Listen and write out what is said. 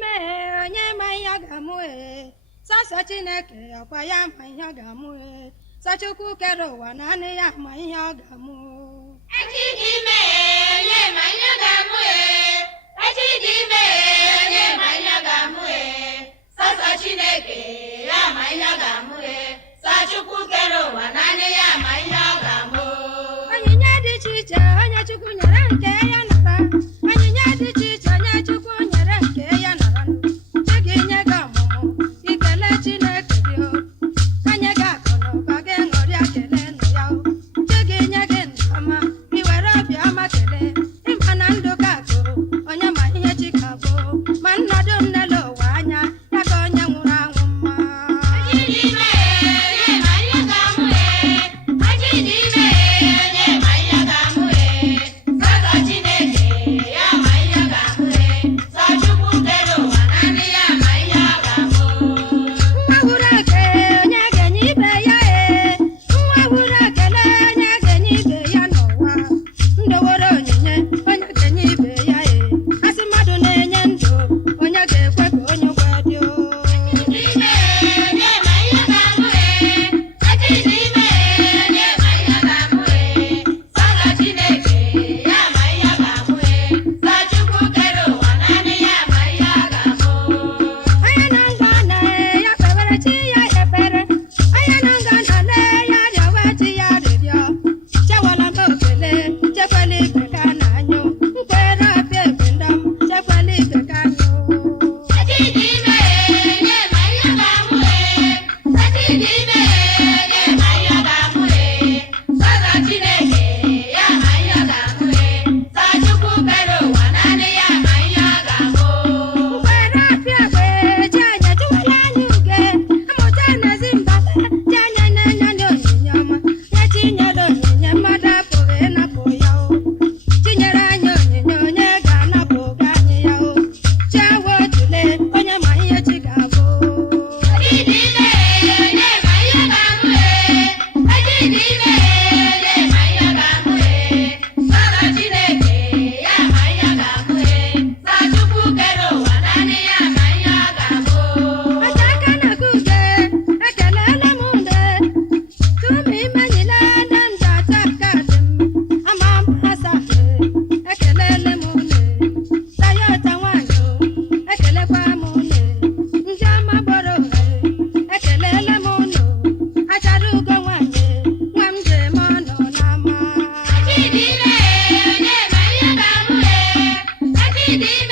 n'ime onye ma ihe ọ ga-amụ sọsọ Chineke ọkwa ya ma ihe ọ ga-amụ sọchukwu kere ụwa naanị ya ma ihe ọ ga-amụ echi dị ime onye ma ihe ọ ga-amụ echi dị ime onye ma ihe ọ ga-amụ sọsọ Chineke ya ma ihe ọ ga-amụ sọchukwu kere ụwa naanị ya ma ihe ọ ga-amụ onyinye dị iche iche onye Chukwu nyere nke ya nara onyinye dị iche iche onye Chukwu nyere nke ya nara chi gị nye gị ọmụmụ ikele Chineke gị onye gị akụ na ụba gị ṅụrịa kelee nụ ya chi gị nye gị ndụ ọma iwere obiọma kelee ịma na ndụ ka akụ onye ma ihe chi ka bụ ma nnọdụ nnele ụwa anya ya ka onye nwụrụ anwụ mma echi dị ime onye ma ihe ọ ga-amụ echi dị ime onye ma ihe ọ ga-amụ sọsọ Chineke ya ma ihe ọ ga-amụ sọchukwu kere ụwa naanị ya ma ihe ọ ga-amụ nwa wuru eke onye ga-enye ibe ya nwa wuru ekele onye ga-enye ibe ya n'ụwa ndoworo onyinye onye ga-enye ibe ya asị mmadụ na-enye ndụ onye ga-ekwe ka onye ụgwọ dị dị ime onye ma ihe ọ ga-amụ echi dị ime onye ma ihe ọ ga-amụ sọsọ Chineke ya ma ihe ọ ga-amụ sọchukwu kere ụwa naanị ya ma ihe ọ ga-amụ onye na ngwa na ya kpebere chi ya ekpere onye na nga nọle ya rịọwa chi ya rịrịọ chewala m okele chekwala ibe ka na anyụ nkwere ọbịa ebe ndọm chekwala ibe ka anyụ echi dị ime onye ma ihe ọ ga-amụ echi dị ime onye ma ihe ọ ga-amụ sọsọ Chineke ya ma ihe ọ ga-amụ sọchukwu kere ụwa naanị ya ma ihe ọ ga-amụ nkwere ọbịa egbe ji anya jụwala anya uge amụta nazi mbata ji anya na-enye ndị onyinye ọma ya chinyere onyinye mmadụ apụghị ịnapụ ya chinyere anyị onyinye onye ga-anapụ gị anyị ya chiawa otule onye ma ihe chi ga-abụ echi dị ime onye ma ihe ọ ga-amụ echi dị ime onye ma ihe ọ ga-amụ sọsọ Chineke ya ma ihe ọ ga-amụ sọchukwu kere ụwa naanị ya ma ihe ọ ga-amụ aja aka na-aga uge ekelela m une tumi imenyila ndị ndụ ata aka dị m ama m asafe ekelele m une tayọta nwanyị ekelekwa m une ndị ọma bọrọ ekelele m unu achara ugo nwanyị nwa m ji eme ọnụ n'ama echi dị ime onye ma ihe ọ ga-amụ echi dị ime